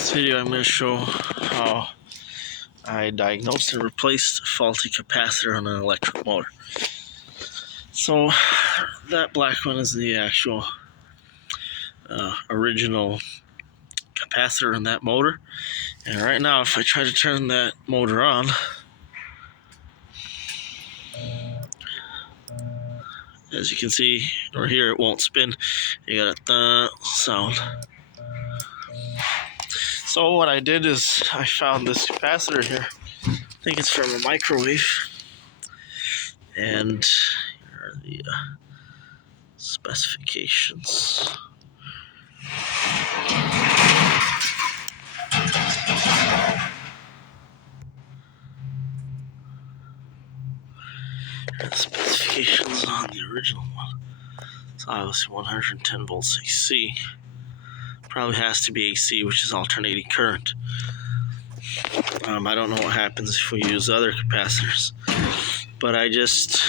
this video I'm going to show how I diagnosed and replaced a faulty capacitor on an electric motor. So that black one is the actual original capacitor in that motor, and right now if I try to turn that motor on, as you can see or hear, it won't spin. You got a thud sound. So what I did is I found this capacitor here. I think it's from a microwave, and here are the specifications. The specifications on the original one. It's obviously 110 volts AC. Probably has to be AC, which is alternating current. I don't know what happens if we use other capacitors, but I just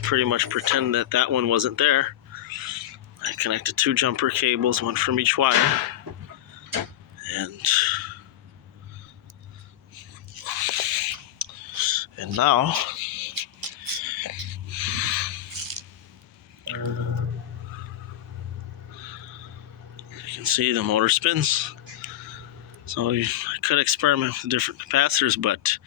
pretty much pretend that that one wasn't there. I connected two jumper cables, one from each wire, and now you can see the motor spins. So I could experiment with different capacitors, but